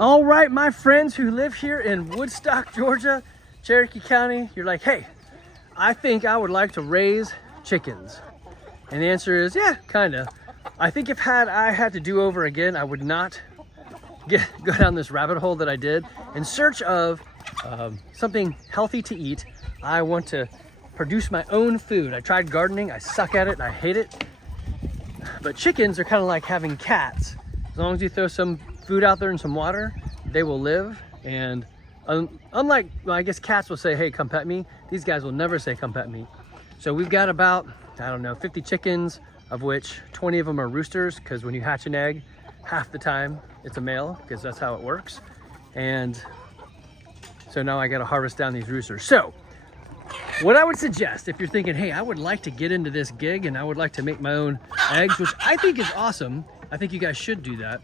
All right, my friends who live here in Woodstock, Georgia, Cherokee County, you're like, hey, I think I would like to raise chickens. And the answer is, yeah, kinda. I think if I had to do over again, I would not go down this rabbit hole that I did in search of something healthy to eat. I want to produce my own food. I tried gardening, I suck at it, and I hate it. But chickens are kind of like having cats. As long as you throw some food out there and some water, they will live. And unlike, well, I guess cats will say, hey, come pet me. These guys will never say, come pet me. So we've got about, I don't know, 50 chickens, of which 20 of them are roosters, because when you hatch an egg, half the time it's a male, because that's how it works. And so now I got to harvest down these roosters. So what I would suggest, if you're thinking, hey, I would like to get into this gig and I would like to make my own eggs, which I think is awesome. I think you guys should do that.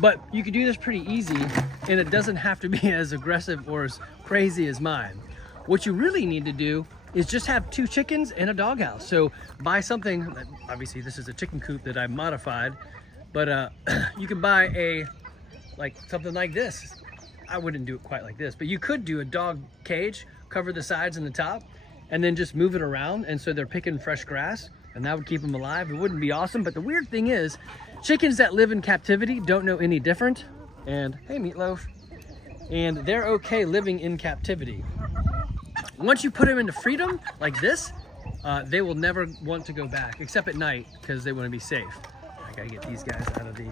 But you can do this pretty easy, and it doesn't have to be as aggressive or as crazy as mine. What you really need to do is just have 2 chickens and a doghouse. So buy something, obviously this is a chicken coop that I modified, but you can buy something like this. I wouldn't do it quite like this, but you could do a dog cage, cover the sides and the top, and then just move it around. And so they're picking fresh grass, and that would keep them alive. It wouldn't be awesome, but the weird thing is, chickens that live in captivity don't know any different. And hey, Meatloaf. And they're okay living in captivity. Once you put them into freedom, like this, they will never want to go back, except at night, because they want to be safe. I gotta get these guys out of the...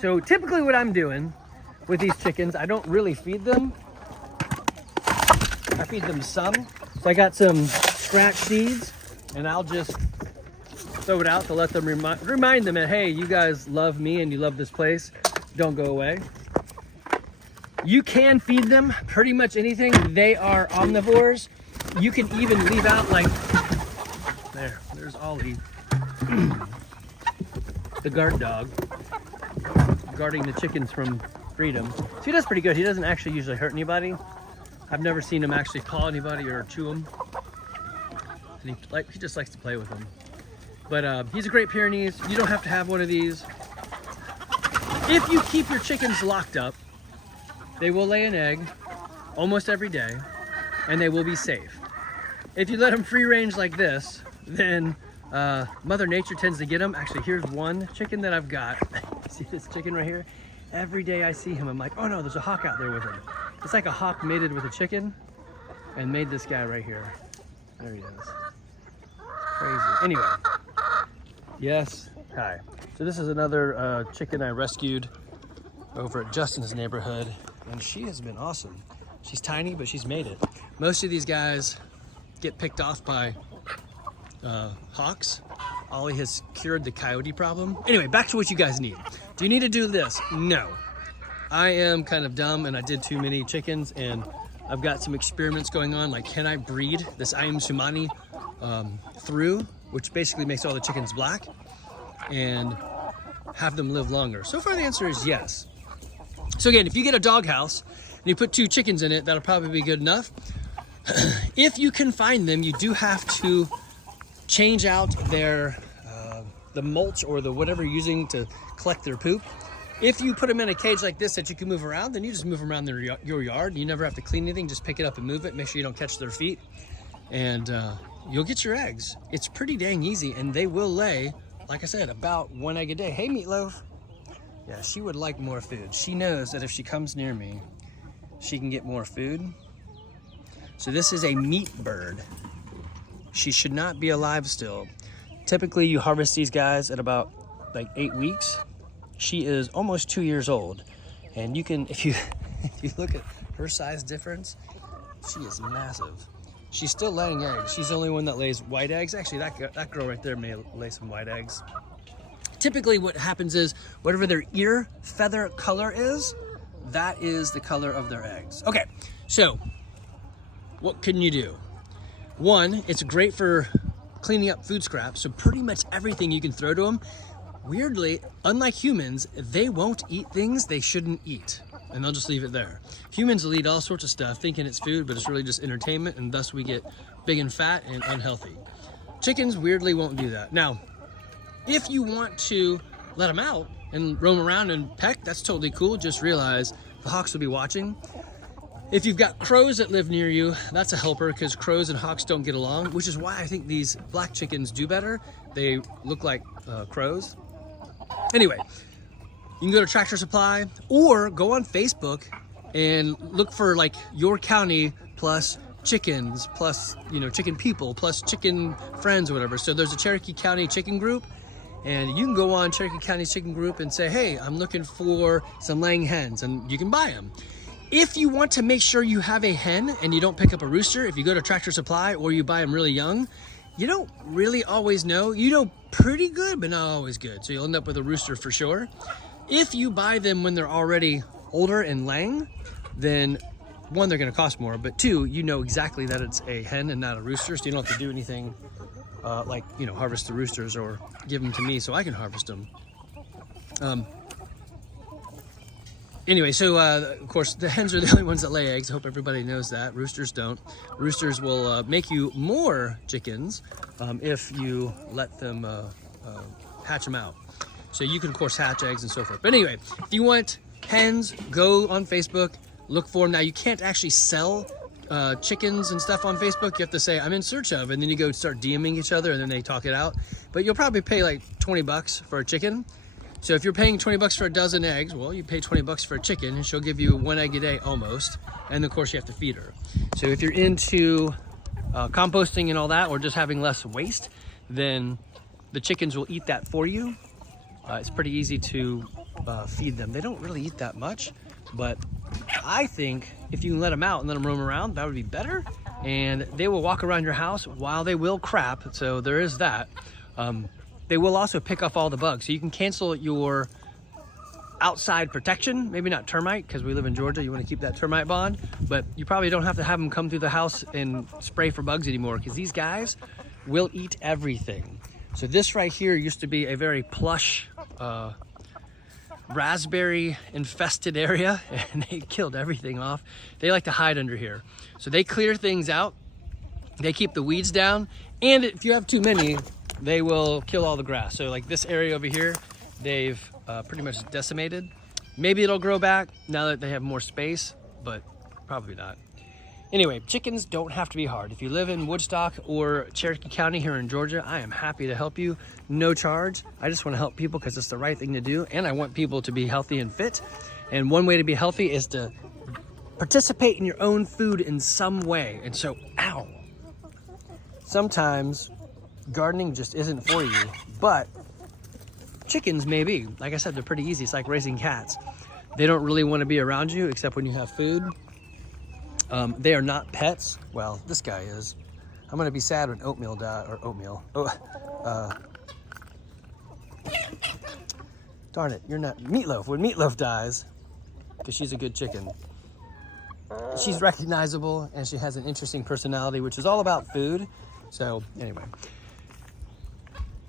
So typically what I'm doing with these chickens, I don't really feed them. I feed them some. So I got some scratch seeds, and I'll just throw it out to let them remind them that, hey, you guys love me and you love this place. Don't go away. You can feed them pretty much anything. They are omnivores. You can even leave out like, there's Ollie, the guard dog, guarding the chickens from freedom. So he does pretty good. He doesn't actually usually hurt anybody. I've never seen him actually claw anybody or chew them. And he just likes to play with them. But he's a Great Pyrenees. You don't have to have one of these. If you keep your chickens locked up, they will lay an egg almost every day, and they will be safe. If you let them free range like this, then Mother Nature tends to get them. Actually, here's one chicken that I've got. See this chicken right here? Every day I see him, I'm like, oh no, there's a hawk out there with him. It's like a hawk mated with a chicken and made this guy right here. There he is. Crazy. Anyway, yes, hi. So this is another chicken I rescued over at Justin's neighborhood, and she has been awesome. She's tiny, but she's made it. Most of these guys get picked off by hawks. Ollie has cured the coyote problem. Anyway, back to what you guys need. Do you need to do this? No. I am kind of dumb and I did too many chickens, and I've got some experiments going on, like can I breed this I am Sumani through, which basically makes all the chickens black, and have them live longer. So far the answer is yes. So again, if you get a doghouse and you put 2 chickens in it, that'll probably be good enough. If you can find them, you do have to change out their the mulch or the whatever you're using to collect their poop. If you put them in a cage like this that you can move around, then you just move them around your yard. You never have to clean anything, just pick it up and move it. Make sure you don't catch their feet, and you'll get your eggs. It's pretty dang easy, and they will lay, like I said, about 1 egg a day. Hey, Meatloaf. Yeah, she would like more food. She knows that if she comes near me, she can get more food. So this is a meat bird. She should not be alive still. Typically you harvest these guys at about like 8 weeks. She is almost 2 years old. And you can, if you look at her size difference, she is massive. She's still laying eggs. She's the only one that lays white eggs. Actually, that girl right there may lay some white eggs. Typically what happens is whatever their ear feather color is, that is the color of their eggs. Okay, so what can you do? One, it's great for cleaning up food scraps. So pretty much everything you can throw to them. Weirdly, unlike humans, they won't eat things they shouldn't eat, and they'll just leave it there. Humans will eat all sorts of stuff thinking it's food, but it's really just entertainment, and thus we get big and fat and unhealthy. Chickens weirdly won't do that. Now, if you want to let them out and roam around and peck, that's totally cool. Just realize the hawks will be watching. If you've got crows that live near you, that's a helper because crows and hawks don't get along, which is why I think these black chickens do better. They look like crows. Anyway, you can go to Tractor Supply or go on Facebook and look for like your county plus chickens plus, you know, chicken people plus chicken friends or whatever. So there's a Cherokee County chicken group, and you can go on Cherokee County chicken group and say, hey, I'm looking for some laying hens, and you can buy them. If you want to make sure you have a hen and you don't pick up a rooster, if you go to Tractor Supply or you buy them really young, you don't really always know. You know pretty good, but not always good. So you'll end up with a rooster for sure. If you buy them when they're already older and laying, then one, they're gonna cost more, but two, you know exactly that it's a hen and not a rooster, so you don't have to do anything like, you know, harvest the roosters or give them to me so I can harvest them. Anyway, so of course the hens are the only ones that lay eggs. I hope everybody knows that. Roosters don't. Roosters will make you more chickens if you let them hatch them out. So you can of course hatch eggs and so forth. But anyway, if you want hens, go on Facebook, look for them. Now you can't actually sell chickens and stuff on Facebook. You have to say I'm in search of, and then you go start DMing each other, and then they talk it out. But you'll probably pay like 20 bucks for a chicken. So if you're paying 20 bucks for a dozen eggs, well, you pay 20 bucks for a chicken, and she'll give you 1 egg a day almost. And of course you have to feed her. So if you're into composting and all that, or just having less waste, then the chickens will eat that for you. It's pretty easy to feed them. They don't really eat that much, but I think if you can let them out and let them roam around, that would be better. And they will walk around your house while they will crap. So there is that. They will also pick off all the bugs. So you can cancel your outside protection, maybe not termite, because we live in Georgia, you want to keep that termite bond, but you probably don't have to have them come through the house and spray for bugs anymore, because these guys will eat everything. So this right here used to be a very plush, raspberry infested area, and they killed everything off. They like to hide under here. So they clear things out, they keep the weeds down, and if you have too many, they will kill all the grass. So like this area over here, they've pretty much decimated. Maybe it'll grow back now that they have more space, but probably not. Anyway, chickens don't have to be hard. If you live in Woodstock or Cherokee County here in Georgia, I am happy to help you, no charge. I just want to help people because it's the right thing to do, and I want people to be healthy and fit. And one way to be healthy is to participate in your own food in some way. And so, ow, sometimes gardening just isn't for you, but chickens maybe. Like I said, they're pretty easy. It's like raising cats. They don't really want to be around you except when you have food. They are not pets. Well, this guy is. I'm gonna be sad when oatmeal die, or oatmeal. Darn it, you're not Meatloaf. When Meatloaf dies, because she's a good chicken. She's recognizable and she has an interesting personality, which is all about food. So anyway,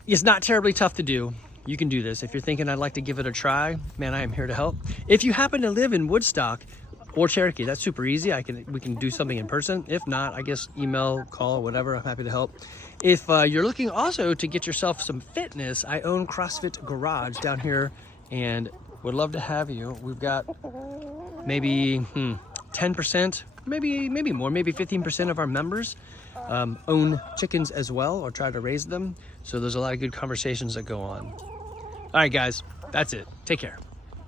it's not terribly tough to do. You can do this. If you're thinking I'd like to give it a try, man, I am here to help. If you happen to live in Woodstock or Cherokee, that's super easy. We can do something in person. If not, I guess email, call, whatever. I'm happy to help. If you're looking also to get yourself some fitness, I own CrossFit Garage down here and would love to have you. We've got maybe 10%, maybe more, maybe 15% of our members own chickens as well, or try to raise them. So there's a lot of good conversations that go on. All right, guys, that's it. Take care.